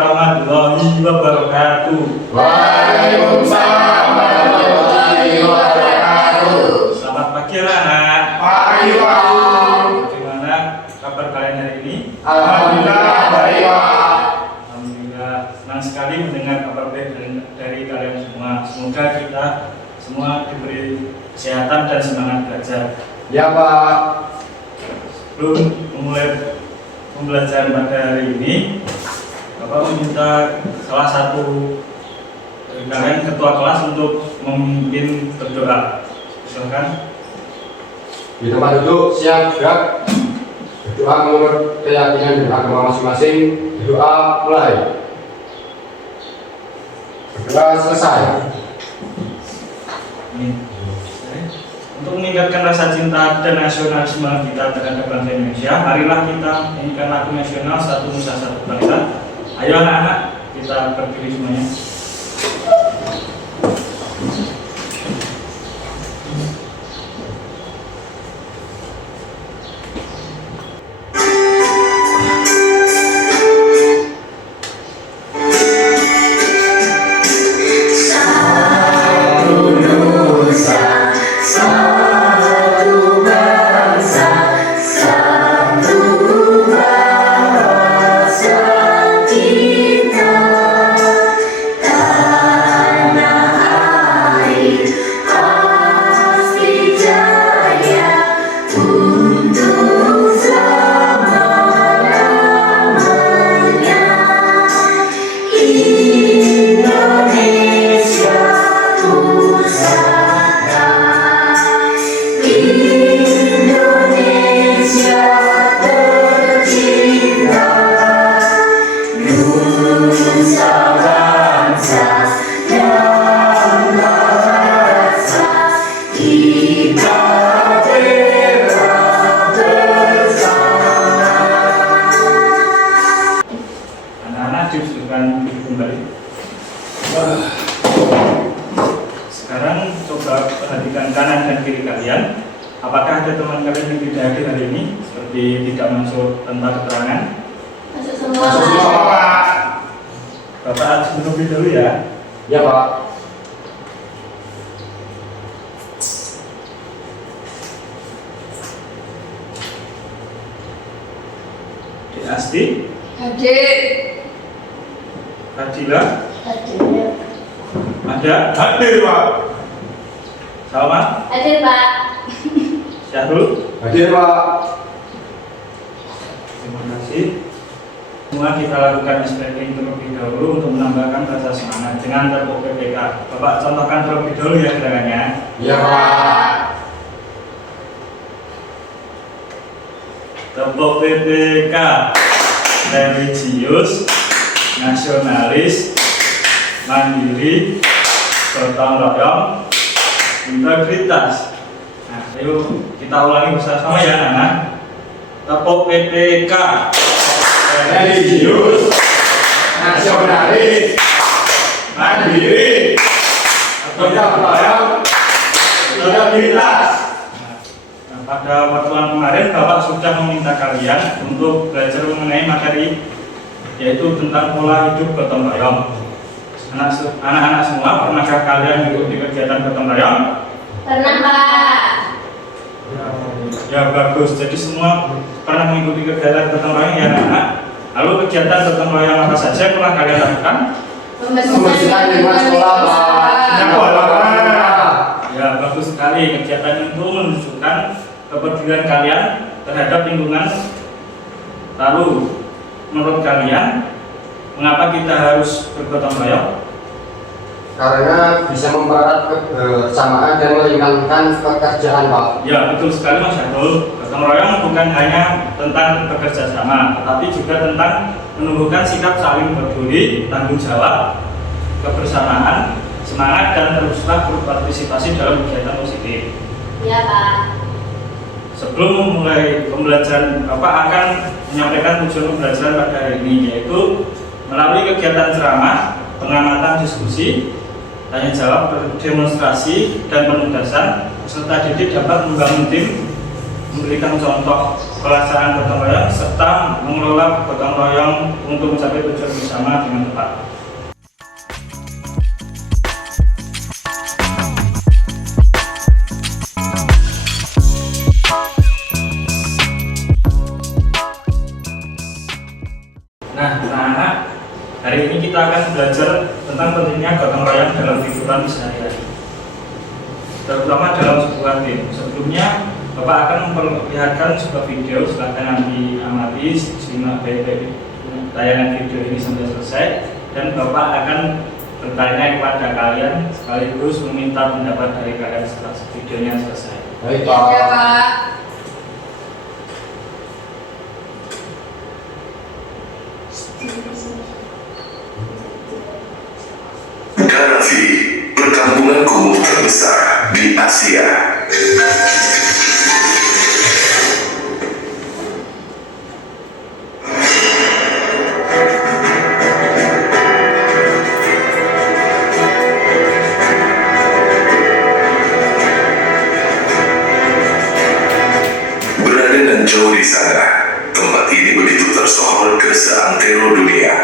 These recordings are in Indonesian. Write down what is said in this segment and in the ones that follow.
warahmatullahi wabarakatuh. Waalaikumsalam warahmatullahi wabarakatuh. Selamat pagi anak-anak. Pagi Pak. Bagaimana kabar kalian hari ini? Alhamdulillah baik Pak. Alhamdulillah, senang sekali mendengar kabar baik dari kalian semua. Semoga kita semua diberi kesehatan dan semangat belajar. Ya Pak. Sebelum memulai pembelajaran pada hari ini, Bapak meminta salah satu dari kalian ketua kelas untuk memimpin berdoa. Silakan. Di tempat duduk siap gerak. Berdoa menurut keyakinan dan agama masing-masing. Berdoa mulai. Berdoa selesai. Amin. Untuk meningkatkan rasa cinta dan nasionalisme kita terhadap bangsa Indonesia, marilah kita nyanyikan lagu nasional Satu Nusa Satu Bangsa. Ayo anak-anak, kita berdiri semuanya. Sekarang coba perhatikan kanan dan kiri kalian. Apakah ada teman kalian yang tidak hadir hari ini, seperti tidak masuk tanpa keterangan? Masuk semua. Masuk semua Pak. Bapak harus menunggu dulu ya. Ya Pak. Di Asti, Hadir. Fadila, Hadir. ada Hadir Pak. Salma, Hadir Pak. Syahrul. Hadir Pak. Terima kasih. Semua kita lakukan stretching terlebih dahulu untuk menambahkan rasa semangat dengan tepuk PPK. Bapak contohkan terlebih dahulu ya gerakannya. Ya Pak. Tepuk PPK, religius, nasionalis, mandiri, gotong royong, integritas. Nah, ayo kita ulangi bersama ya anak-anak. Tepuk PPK, Religius, nasionalis, mandiri, gotong royong, integritas. Nah, pada pertemuan kemarin Bapak sudah meminta kalian untuk belajar mengenai materi yaitu tentang pola hidup gotong royong. Anak-anak semua, pernahkah kalian mengikuti kegiatan gotong royong? Pernah Pak. Ya bagus, jadi semua pernah mengikuti kegiatan gotong royong ya anak-anak. Lalu kegiatan gotong royong apa saja yang pernah kalian lakukan? Membersihkan lingkungan sekolah Pak. Ya bagus sekali, kegiatan itu menunjukkan kepedulian kalian terhadap lingkungan. Lalu menurut kalian, mengapa kita harus bergotong royong? Karena bisa mempererat kebersamaan dan meringankan pekerjaan Pak. Ya betul sekali Mas Syahrul. Gotong royong bukan hanya tentang bekerja sama, tetapi juga tentang menumbuhkan sikap saling peduli, tanggung jawab, kebersamaan, semangat dan teruslah berpartisipasi dalam kegiatan positif. Iya Pak. Sebelum memulai pembelajaran, Bapak akan menyampaikan tujuan pembelajaran pada hari ini, yaitu melalui kegiatan ceramah, pengamatan diskusi, tanya jawab, demonstrasi, dan penugasan, peserta didik dapat membangun tim memberikan contoh pelaksanaan gotong royong serta mengelola gotong royong untuk mencapai tujuan bersama dengan tepat. Nah, anak-anak, hari ini kita akan belajar tentang pentingnya gotong royong dalam kehidupan sehari-hari, terutama dalam sebuah tim. Sebelumnya, Bapak akan memperlihatkan sebuah video, silahkan nanti amati, simak baik-baik tayangan video ini sampai selesai, dan Bapak akan bertanya kepada kalian sekaligus meminta pendapat dari kalian setelah videonya selesai. Baik, Ya, Pak. Pak. Gaddafi, perkampungan kumuh terbesar di Asia. Berada dan jauh di sana, tempat ini begitu tersohor ke seantero dunia.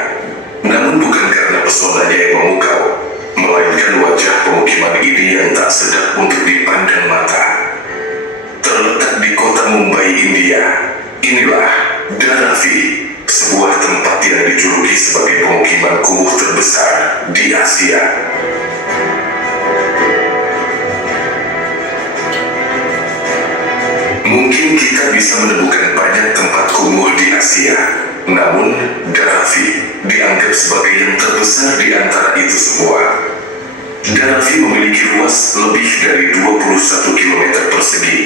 Namun bukan karena pesonanya yang memukau, melainkan wajah pemukiman ini yang tak sedap untuk dipandang mata. Terletak di kota Mumbai, India, inilah Dharavi, sebuah tempat yang dijuluki sebagai pemukiman kumuh terbesar di Asia. Mungkin kita bisa menemukan banyak tempat kumuh di Asia, namun Dharavi dianggap sebagai yang terbesar di antara itu semua. Dharavi memiliki luas lebih dari 21 km persegi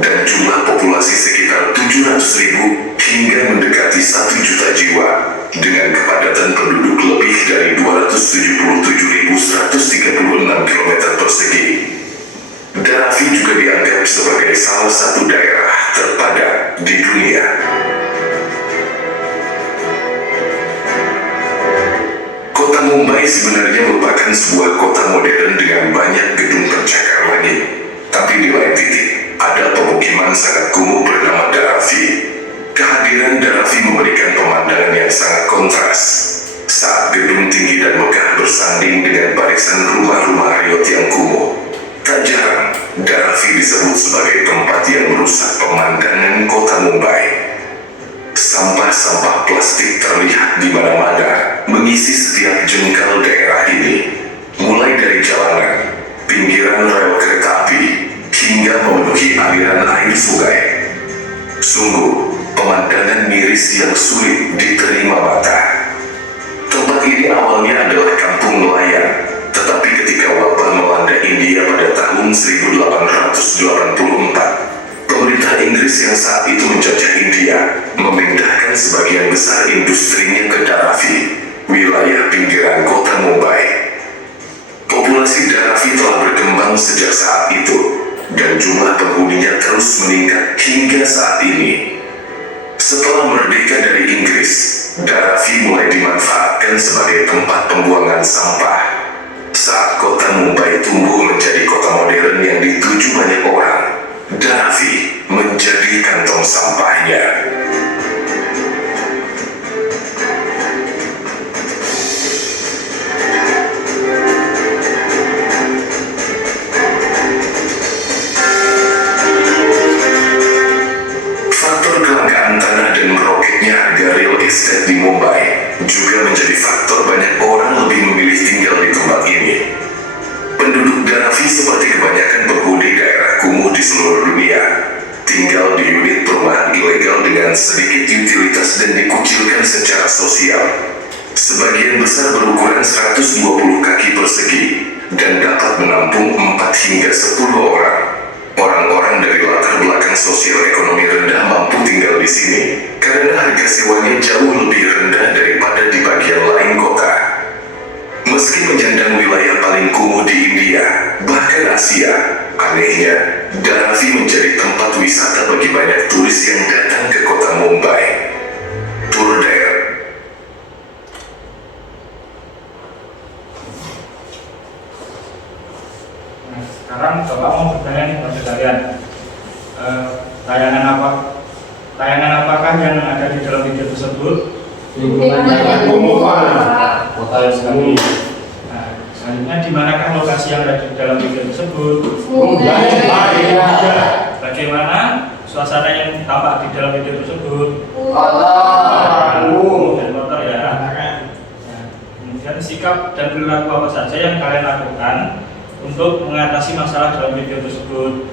dan jumlah populasi sekitar 700.000 hingga mendekati 1 juta jiwa, dengan kepadatan penduduk lebih dari 277.136 km persegi. Dharavi juga dianggap sebagai salah satu daerah terpadat di dunia. Kota Mumbai sebenarnya merupakan sebuah kota modern dengan banyak gedung pencakar langit. Tapi di lain titik, ada pemukiman sangat kumuh bernama Dharavi. Kehadiran Dharavi memberikan pemandangan yang sangat kontras. Saat gedung tinggi dan megah bersanding dengan barisan rumah-rumah riot yang kumuh, tak jarang Dharavi disebut sebagai tempat yang merusak pemandangan kota Mumbai. Sampah-sampah plastik terlihat di mana-mana, mengisi setiap jengkal daerah ini, mulai dari jalanan, pinggiran rel kereta api, hingga memenuhi aliran air sungai. Sungguh, pemandangan miris yang sulit diterima mata. Tempat ini awalnya adalah kampung nelayan, tetapi ketika wabah melanda India pada tahun 1884, pemerintah Inggris yang saat itu menjajah India memindahkan sebagian besar industrinya ke Dharavi, wilayah pinggiran kota Mumbai. Populasi Dharavi telah berkembang sejak saat itu, dan jumlah penghuninya terus meningkat hingga saat ini. Setelah merdeka dari Inggris, Dharavi mulai dimanfaatkan sebagai tempat pembuangan sampah. Saat kota Mumbai tumbuh menjadi kota modern yang dituju banyak orang, Dharavi menjadi kantong sampahnya. Faktor kelangkaan tanah dan meroketnya harga real estate di Mumbai juga menjadi faktor banyak orang lebih memilih tinggal di tempat ini. Penduduk Dharavi seperti kebanyakan penghuni daerah kumuh di seluruh dunia, tinggal di unit perumahan ilegal dengan sedikit utilitas dan dikucilkan secara sosial. Sebagian besar berukuran 120 kaki persegi dan dapat menampung 4 hingga 10 orang. Orang-orang dari latar belakang sosial ekonomi rendah mampu tinggal di sini karena harga sewanya jauh lebih rendah daripada di bagian lain kota. Meski menyandang wilayah paling kumuh di India, bahkan Asia, anehnya, Dharavi menjadi tempat wisata bagi banyak turis yang datang ke kota Mumbai. Tour daerah. Nah, sekarang Bapak mau bertanya nih kepada kalian, Tayangan apakah yang ada di dalam video tersebut? Lingkungan yang kumuh, Pak. Kota yang semu. Nah, selanjutnya di manakah lokasi yang ada di dalam video tersebut? Bagaimana suasana yang tampak di dalam video tersebut? Dan kotor ya. Nah, kemudian sikap dan perilaku apa saja yang kalian lakukan untuk mengatasi masalah dalam video tersebut?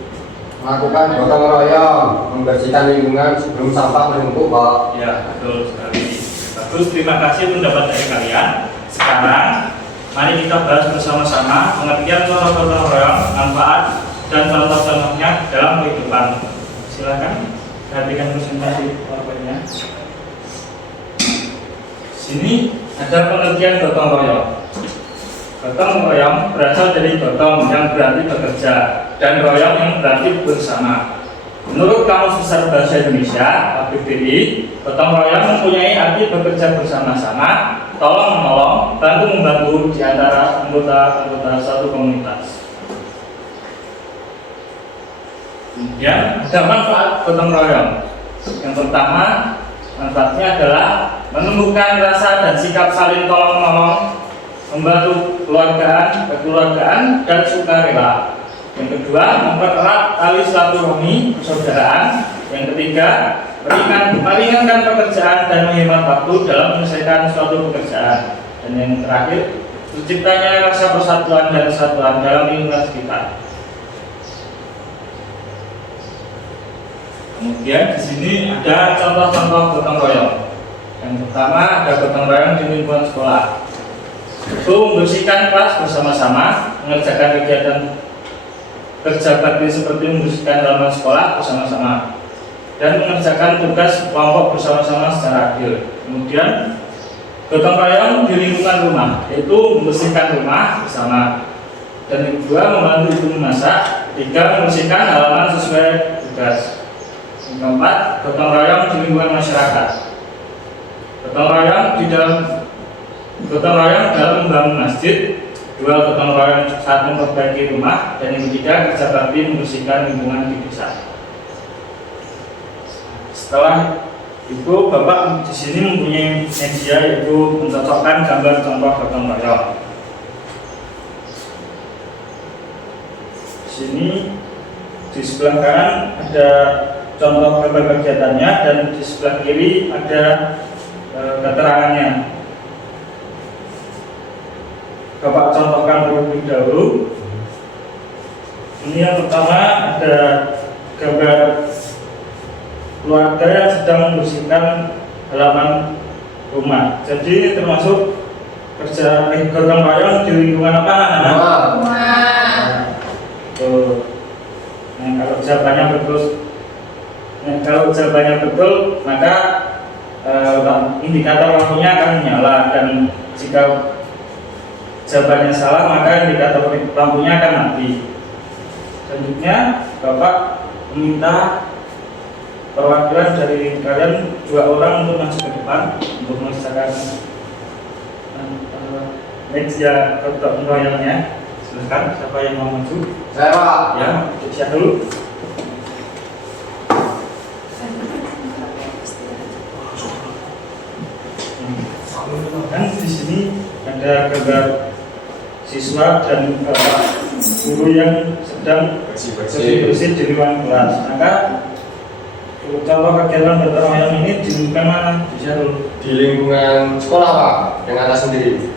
Melakukan gotong royong, membersihkan lingkungan sebelum sampah menumpuk, Pak. Ya, betul sekali. Bagus, terima kasih pendapat dari kalian. Sekarang, mari kita bahas bersama-sama pengertian contoh gotong royong, manfaat, dan contoh-contohnya dalam kehidupan. Silakan perhatikan presentasi PowerPoint-nya. Sini ada pengertian gotong royong. Gotong royong berasal dari gotong yang berarti bekerja dan royong yang berarti bersama. Menurut Kamus Besar Bahasa Indonesia (KBBI), gotong royong mempunyai arti bekerja bersama-sama, tolong-menolong, bantu-membantu di antara anggota satu komunitas. Kemudian ada manfaat gotong royong. Yang pertama, manfaatnya adalah menumbuhkan rasa dan sikap saling tolong-menolong, membantu kekeluargaan dan sukarela. Yang kedua, mempererat tali silaturahmi persaudaraan. Yang ketiga, meringankan pekerjaan dan menghemat waktu dalam menyelesaikan suatu pekerjaan. Dan yang terakhir, terciptanya rasa persatuan dan kesatuan dalam lingkungan sekitar. Kemudian di sini ada contoh-contoh gotong royong. Yang pertama, ada gotong royong di lingkungan sekolah. Itu membersihkan kelas bersama-sama, mengerjakan kegiatan kerja bakti seperti membersihkan halaman sekolah bersama-sama, dan mengerjakan tugas kelompok bersama-sama secara adil. Kemudian gotong royong di lingkungan rumah, yaitu membersihkan rumah bersama. Dan yang kedua, membantu ibu memasak. Ketiga, membersihkan halaman sesuai tugas. Yang keempat, gotong royong di lingkungan masyarakat. Gotong royong dalam membangun masjid. Dua, gotong royong saat memperbaiki rumah. Dan yang ketiga, kerja bakti membersihkan lingkungan di desa. Setelah itu, Bapak di sini mempunyai media, yaitu mencocokkan gambar contoh gotong royong. Di sini di sebelah kanan ada contoh gambar kegiatannya, dan di sebelah kiri ada keterangannya. Bapak contohkan terlebih dahulu. Ini yang pertama, ada gambar keluarga yang sedang membersihkan halaman rumah. Jadi ini termasuk kerja gotong royong di lingkungan apa, anak-anak? Kalau jawabannya betul, maka indikator lampunya akan menyala, dan jika jawabannya salah, maka indikator lampunya akan mati. Selanjutnya, Bapak meminta perwakilan dari kalian 2 orang untuk maju ke depan untuk mengerjakan media gotong royongnya. Silakan, siapa yang mau maju? Saya, Pak. Ya, siap dulu. Dan di sini ada gambar siswa dan bapak guru yang sedang bersih-bersih di ruang kelas. Maka contoh kegiatan gotong royong ini di lingkungan mana? Di lingkungan sekolah, Pak, yang atas sendiri.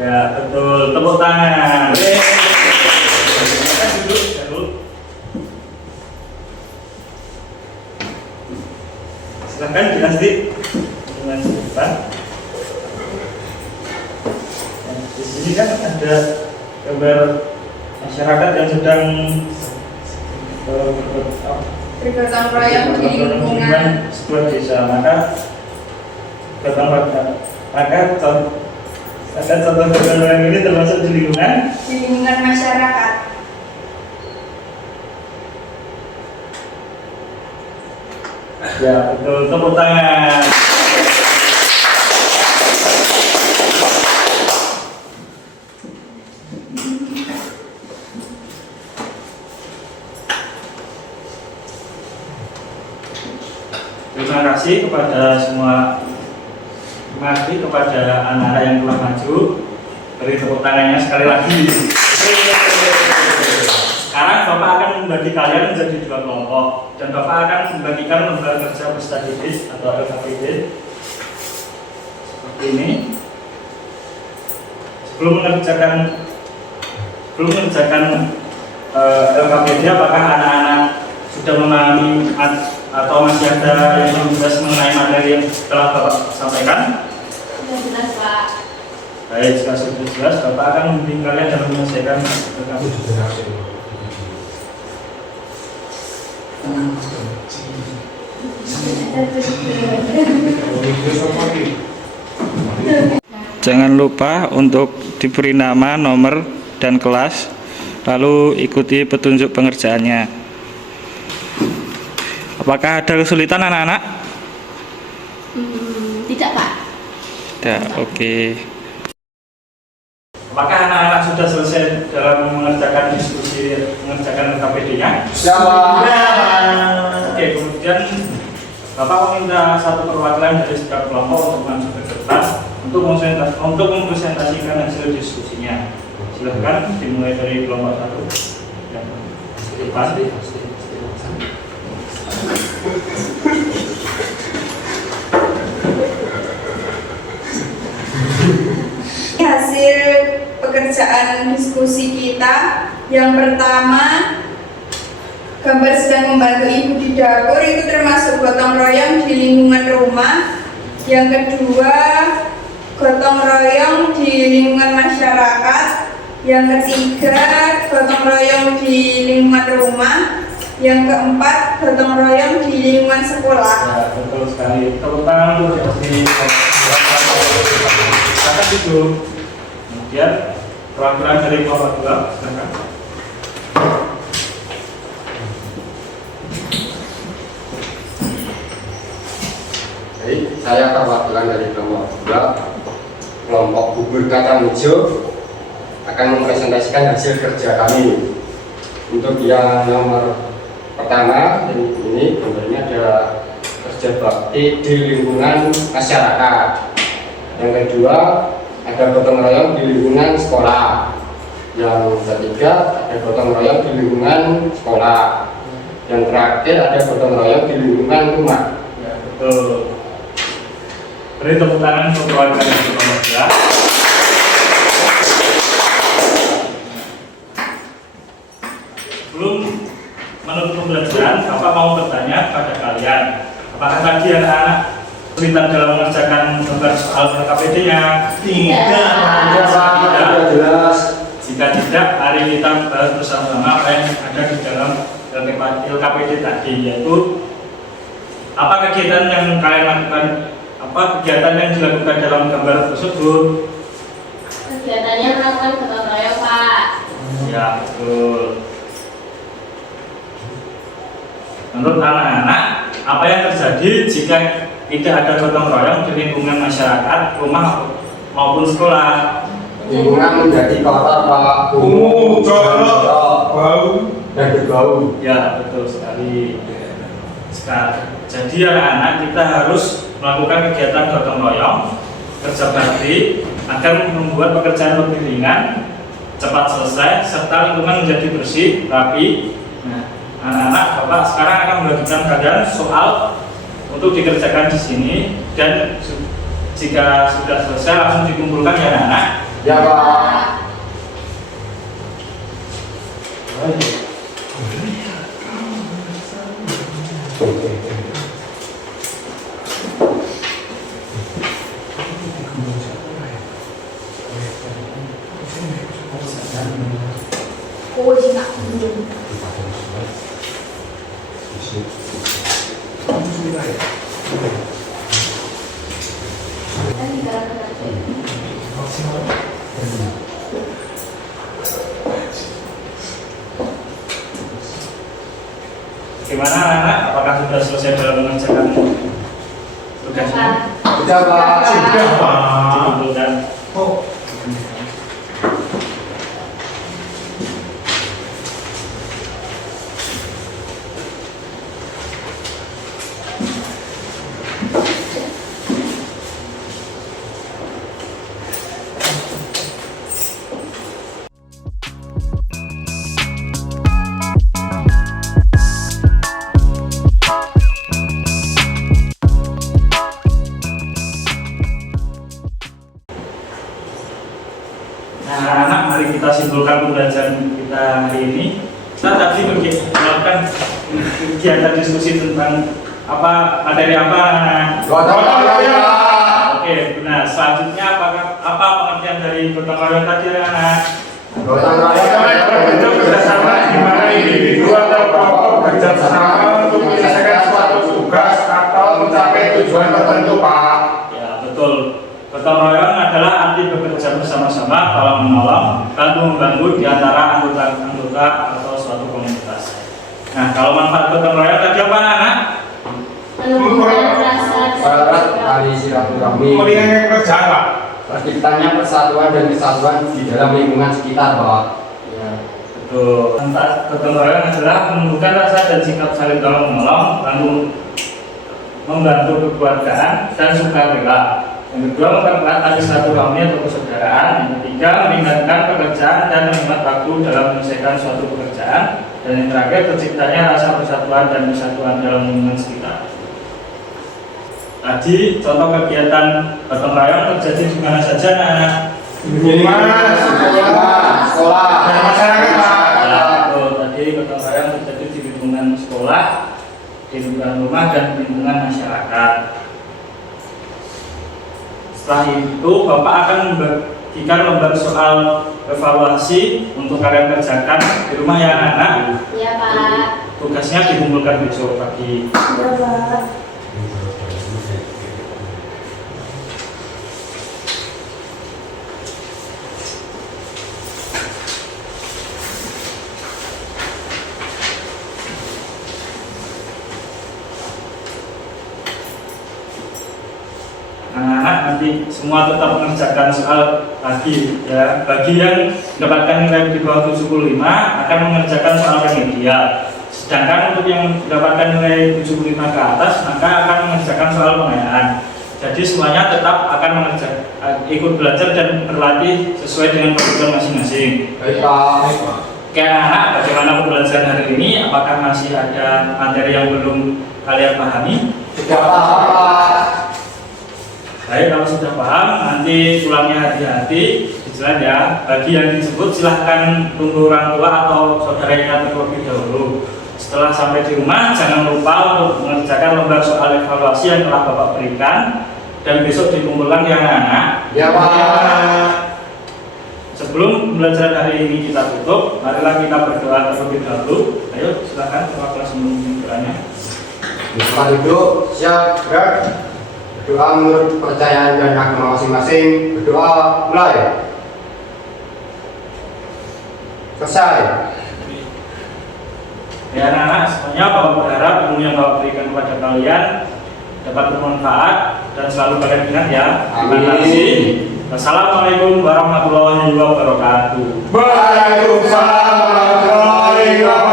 Ya, betul. Tepuk tangan. Silahkan jelas di lingkungan depan. Di sini kan ada gambar masyarakat yang sedang Bergotong royong di lingkungan sebuah desa. Maka contoh gotong royong ini termasuk di lingkungan masyarakat. Ya, betul. Tepuk tangan. Terima kasih kepada semua, terima kasih kepada anak-anak yang telah maju. Beri tepuk tangannya sekali lagi. Sekarang Bapak akan membagi kalian menjadi 2 kelompok dan Bapak akan membagikan lembar kerja peserta didik atau LKPD seperti ini. Sebelum mengerjakan LKPD, apakah anak-anak sudah memahami atau masih ada yang belum jelas mengenai materi yang telah Bapak sampaikan? Sudah jelas, Pak. Baik, jika sudah jelas, Bapak akan membimbing kalian dalam menyelesaikan LKPD. Jangan lupa untuk diberi nama, nomor, dan kelas, lalu ikuti petunjuk pengerjaannya. Apakah ada kesulitan anak-anak? Tidak, Pak. Tidak, oke. Apakah anak-anak sudah selesai dalam mengerjakan diskusi, mengerjakan LKPD-nya? Siapa? Oke, kemudian Bapak meminta satu perwakilan dari setiap kelompok untuk maju ke depan untuk mempresentasikan hasil diskusinya. Silahkan dimulai dari kelompok 1. Ya, pasti. Hasil pekerjaan diskusi kita yang pertama, gambar sedang membantu ibu di dapur itu termasuk gotong royong di lingkungan rumah. Yang kedua, gotong royong di lingkungan masyarakat. Yang ketiga, gotong royong di lingkungan rumah. Yang keempat, gotong royong di lingkungan sekolah. Ya, betul sekali. Tepuk tangan untuk di silakan duduk. Kemudian perwakilan dari kelompok 2, silakan. Baik, saya perwakilan dari kelompok 2, kelompok bubur kacang hijau, akan mempresentasikan hasil kerja kami. Untuk yang nomor pertama, ini gambarnya ada kerja bakti di lingkungan masyarakat. Yang kedua, ada gotong royong di lingkungan sekolah. Yang ketiga, ada gotong royong di lingkungan sekolah. Yang terakhir, ada gotong royong di lingkungan rumah. Ya, betul. Beri tepuk tangan untuk perwakilan dari kelompok 2. Sebelum menutup pembelajaran, Bapak mau bertanya kepada kalian, apakah tadi anak-anak kesulitan dalam mengerjakan gambar soal LKPD-nya? Tidak jelas. Jika tidak, mari kita bahas bersama-sama apa yang ada di dalam LKPD tadi, yaitu apa kegiatan yang kalian lakukan, apa kegiatan yang dilakukan dalam gambar tersebut. Kegiatannya melakukan gotong royong, Pak. Ya, betul. Menurut anak-anak, apa yang terjadi jika tidak ada gotong royong di lingkungan masyarakat, rumah maupun sekolah? Lingkungan menjadi kotor, Pak. Bau dan berbau. Ya, betul sekali. Jadi anak-anak kita harus melakukan kegiatan gotong royong, kerja bakti agar membuat pekerjaan lebih ringan, cepat selesai, serta lingkungan menjadi bersih, rapi. Nah, anak-anak, Bapak sekarang akan membagikan kalian soal untuk dikerjakan di sini, dan jika sudah selesai langsung dikumpulkan ya anak-anak. Ya, Pak. Oh, iya. Bagaimana anak-anak? Apakah sudah selesai dalam mengerjakan tugasnya? Sudah, Pak. Dikumpulkan. melakukan kegiatan diskusi tentang materi apa anak-anak? Gotong royong, Pak. Oke, benar. Selanjutnya apa pengertian dari gotong royong tadi anak-anak? Gotong royong bentuk kerjasama di mana individu atau kelompok bekerjasama untuk menyelesaikan suatu tugas atau mencapai tujuan tertentu, Pak. Ya, betul. Gotong royong adalah arti bekerja bersama-sama, tolong menolong, bantu-membantu di antara anggota atau suatu komunitas. Nah, kalau manfaat gotong royong tadi apa anak? Menumbuhkan rasa Syarat tali silaturahmi, Meringankan kerjaan, Pak. terciptanya persatuan dan kesatuan di dalam lingkungan sekitar, Pak. Ya, betul. Manfaat gotong royong adalah menumbuhkan rasa dan sikap saling tolong menolong, membantu kekeluargaan dan sukarela. Yang kedua, memperkuat tali silaturahmi atau persaudaraan. Yang ketiga, meringankan pekerjaan dan menghemat waktu dalam menyelesaikan suatu pekerjaan. Dan yang terakhir, terciptanya rasa persatuan dan kesatuan dalam lingkungan sekitar. Tadi contoh kegiatan gotong royong terjadi di mana saja anak-anak? Rumah, sekolah, dan masyarakat, Pak. Ya, betul. Tadi gotong royong terjadi di lingkungan sekolah, di lingkungan rumah dan di lingkungan masyarakat. Setelah itu, Bapak akan membagikan lembar soal evaluasi untuk kalian kerjakan di rumah ya anak-anak. Iya, Pak. Tugasnya dikumpulkan besok pagi. Iya, Pak. Anak-anak nanti semua tetap mengerjakan soal lagi ya. Bagi yang mendapatkan nilai di bawah 75 akan mengerjakan soal remedial. Sedangkan untuk yang mendapatkan nilai 75 ke atas maka akan mengerjakan soal pengayaan. Jadi semuanya tetap akan ikut belajar dan berlatih sesuai dengan kebutuhan masing-masing. Baik, Pak. Oke anak-anak, bagaimana pembelajaran hari ini? Apakah masih ada materi yang belum kalian pahami? Sudah paham, Pak. Baik, kalau sudah paham, nanti pulangnya hati-hati, dijelas ya. Bagi yang disebut silahkan tunggu orang tua atau saudara yang terlebih dahulu. Setelah sampai di rumah, jangan lupa untuk mengerjakan lembar soal evaluasi yang telah Bapak berikan dan besok dikumpulkan ya anak-anak. Ya, Pak. Sebelum pembelajaran hari ini kita tutup, marilah kita berdoa terlebih dahulu. Ayo, silakan Bapak kelas berdoanya. Tempat duduk, siap, gerak. Berdoa menurut kepercayaan dan agama masing-masing. Berdoa, mulai. Selesai. Ya anak-anak, semuanya Bapak berharap ilmu yang Bapak berikan kepada kalian dapat bermanfaat dan selalu kalian ingat ya. Terima Amin. kasih. Wassalamualaikum warahmatullahi wabarakatuh. Waalaikumsalam warahmatullahi wabarakatuh.